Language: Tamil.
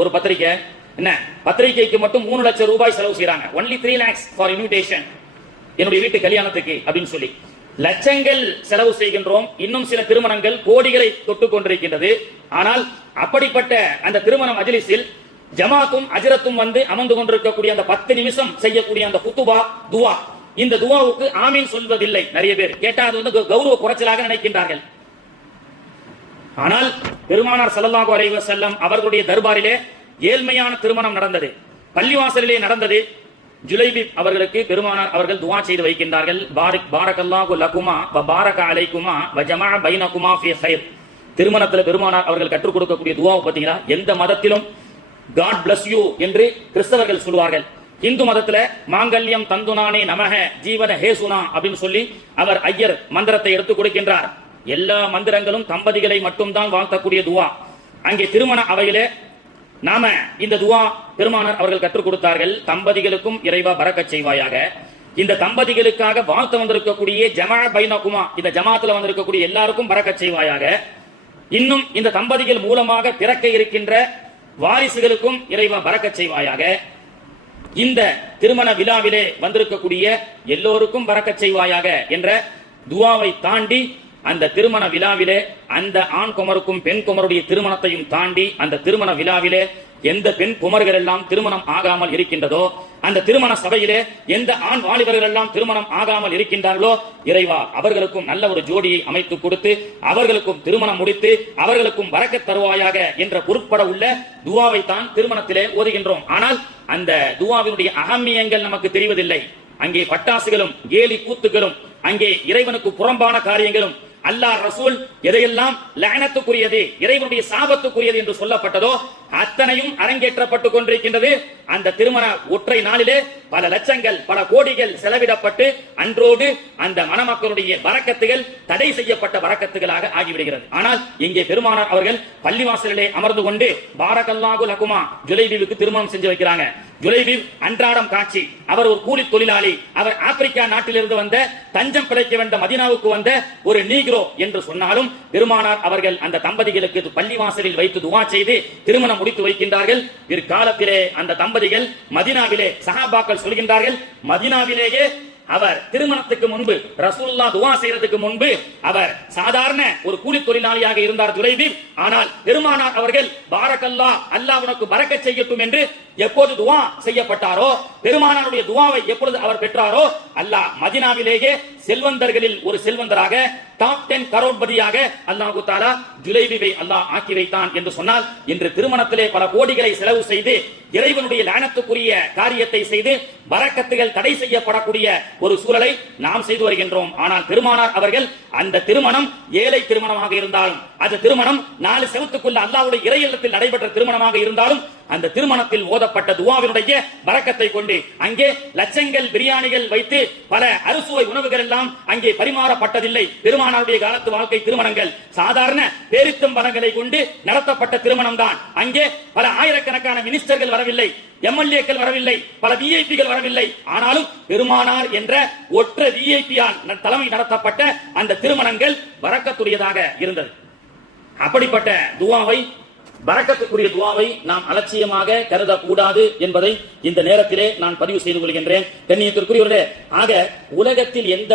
ஒரு பத்திரிக்கை. என்ன? பத்திரிகைக்கு மட்டும் மூணு லட்சம் ரூபாய் செலவு செய்யறாங்க only three lakhs for invitation என்னுடைய வீட்டு கல்யாணத்துக்கு அப்படின்னு சொல்லி. லட்சங்கள் செலவு செய்கின்றோம். இன்னும் சில திருமணங்கள் கோடிகளை தொட்டு கொண்டிருக்கின்றது. ஆனால் அப்படிப்பட்ட அந்த திருமண மஜ்லிஸில் ஜமாத்தும் அஜரத்தும் வந்து அமர்ந்து கொண்டிருக்கக்கூடிய அந்த பத்து நிமிஷம் செய்யக்கூடிய அந்த குத்துபா துவா. இந்த துவாவுக்கு ஆமீன் சொல்வதில்லை நிறைய பேர். கேட்டா அது வந்து கௌரவ குறைச்சலாக நினைக்கின்றார்கள். ஆனால் பெருமானார் ஸல்லல்லாஹு அலைஹி செல்லம் அவர்களுடைய தர்பாரிலே ஏழ்மையான திருமணம் நடந்தது. பள்ளிவாசலிலே நடந்தது. ஜுலைபி அவர்களுக்கு பெருமானார் அவர்கள் துவா செய்து வைக்கின்றார்கள். பாரிக் லகுமா வ பாரக அலைக்குமா வ ஜமா பைனகுமா திருமணத்துல பெருமானார் அவர்கள் கற்றுக் கொடுக்கக்கூடிய துவாவை பார்த்தீங்கன்னா எந்த மதத்திலும் காட் பிளஸ் யூ என்று கிறிஸ்தவர்கள் சொல்வார்கள் இந்து மதத்துல மாங்கல்யம் தந்துனானே நமக ஜீவன ஹேசுனா அப்படின்னு சொல்லி அவர் ஐயர் மந்திரத்தை எடுத்துக் கொடுக்கின்றார். எல்லா மந்திரங்களும் தம்பதிகளை மட்டும்தான் வாழ்த்தக்கூடிய துவா. அங்கே திருமண அவையிலே நாம இந்த துவா பெருமானார் அவர்கள் கற்றுக் கொடுத்தார்கள். தம்பதிகளுக்கும் இறைவா பறக்க செய்வாயாக. இந்த தம்பதிகளுக்காக வாழ்த்து வந்திருக்கக்கூடிய ஜமா பைனகுமா இந்த ஜமாத்துல வந்திருக்கக்கூடிய எல்லாருக்கும் பறக்க செய்வாயாக. இன்னும் இந்த தம்பதிகள் மூலமாக பிறக்க இருக்கின்ற வாரிசுகளுக்கும் இறைவா பறக்க செய்வாயாக. இந்த திருமண விழாவிலே வந்திருக்கக்கூடிய எல்லோருக்கும் பறக்க செய்வாயாக என்ற துவாவை தாண்டி அந்த திருமண விழாவிலே அந்த ஆண் குமருக்கும் பெண் குமருடைய திருமணத்தையும் தாண்டி அந்த திருமண விழாவிலே எந்த பெண் குமர்கள் எல்லாம் திருமணம் ஆகாமல் இருக்கின்றதோ அந்த திருமண சபையிலே எந்த ஆண் வாலிபர்கள் எல்லாம் திருமணம் ஆகாமல் இருக்கின்றார்களோ இறைவா அவர்களுக்கும் நல்ல ஒரு ஜோடியை அமைத்து கொடுத்து அவர்களுக்கும் திருமணம் முடித்து அவர்களுக்கும் வரக்க தருவாயாக என்ற பொருட்பட உள்ள துவாவை தான் திருமணத்திலே ஓதுகின்றோம். ஆனால் அந்த துவாவினுடைய அகமியங்கள் நமக்கு தெரிவதில்லை. அங்கே பட்டாசுகளும் கேலி கூத்துகளும் அங்கே இறைவனுக்கு புறம்பான காரியங்களும் அல்லாஹ் ரசூல் எதையெல்லாம் லயனத்துக்குரியது இறைவனுடைய சாபத்துக்குரியது என்று சொல்லப்பட்டதோ அத்தனையும் அரங்கேற்றப்பட்டுக் கொண்டிருக்கின்றது. அந்த திருமண ஒற்றை நாளிலே பல லட்சங்கள் பல கோடிகள் செலவிடப்பட்டு அன்றோடு அந்த மணமக்களுடைய வரக்கத்துகள் தடை செய்யப்பட்ட வரக்கத்துகளாக ஆகிவிடுகிறது. ஆனால் இங்கே பெருமானார் அவர்கள் பள்ளிவாசலிலே அமர்ந்து கொண்டு பாரகல்லாகு லகுமா ஜுலைபீவுக்கு திருமணம் செஞ்சு வைக்கிறாங்க. ஜுலைபீப் அன்றாடம் காட்சி. அவர் ஒரு கூலி தொழிலாளி. அவர் ஆப்பிரிக்கா நாட்டிலிருந்து வந்த தஞ்சம் பிழைக்க வேண்ட மதினாவுக்கு வந்த ஒரு நீக்ரோ என்று சொன்னாலும் பெருமானார் அவர்கள் அந்த தம்பதிகளுக்கு பள்ளிவாசலில் வைத்து துவா செய்து திருமணம் முடித்து வைக்கின்றார்கள். பிற்காலத்திலே அந்த தம்பதிகள் மதினாவிலே சஹாபாக்கள் சொல்கின்றார்கள் மதினாவிலேயே அவர் திருமணத்துக்கு முன்பு ரசூல்லா துவா செய்யறதுக்கு முன்பு அவர் சாதாரண ஒரு கூலி தொழிலாளியாக இருந்தார் துறைவி ஆனால் பெருமானார் அவர்கள் பாரக்கல்லா அல்லாஹ் உனக்கு பறக்க செய்யட்டும் என்று எப்போது துவா செய்யப்பட்டாரோ பெருமானாருடைய துவாவை எப்பொழுது அவர் பெற்றாரோ? அல்லாஹ் மதினாவிலேயே செல்வந்தர்களில் ஒரு செல்வந்தராக டாப் டென் கரோட்பதியாக அல்லாஹு தாலா ஜுலைபிபை அல்லாஹ் ஆக்கி வைத்தான் என்று சொன்னால் இன்று திருமணத்திலே பல கோடிகளை செலவு செய்து இறைவனுடைய லானத்துக்குரிய காரியத்தை செய்து வரக்கத்துகள் தடை செய்யப்படக்கூடிய ஒரு சூழலை நாம் செய்து வருகின்றோம். ஆனால் திருமானார் அவர்கள் அந்த திருமணம் ஏழை திருமணமாக இருந்தாலும் அந்த திருமணம் நாலு செவத்துக்குள்ள அல்லாவுடைய இறை இல்லத்தில் நடைபெற்ற திருமணமாக இருந்தாலும் அந்த திருமணத்தில் ஓதப்பட்ட துவாவினுடைய வரக்கத்தை கொண்டு அங்கே லட்சங்கள் பிரியாணிகள் வைத்து பல அறுசுவை உணவுகள் எல்லாம் அங்கே பரிமாறப்பட்டதில்லை. பெருமானாருடைய காலத்து வாழ்க்கை திருமணங்கள். சாதாரண பேரித்தம் பலங்களை கொண்டு நடத்தப்பட்ட திருமணம் தான் அங்கே பல ஆயிரக்கணக்கான மினிஸ்டர்கள் வரவில்லை. எம்எல்ஏக்கள் வரவில்லை. பல விஐபிகள் வரவில்லை. ஆனாலும் பெருமானார் என்ற ஒற்ற விஐபியால் தலைமை நடத்தப்பட்ட அந்த திருமணங்கள் வரக்கத்துடையதாக இருந்தது. அப்படிப்பட்ட துவாவை வரக்கத்துக்குரிய துவாவை நாம் அலட்சியமாக கருதக்கூடாது என்பதை இந்த நேரத்திலே நான் பதிவு செய்து கொள்கின்றேன். கண்ணியத்திற்குரியவர்களே ஆக உலகத்தில் எந்த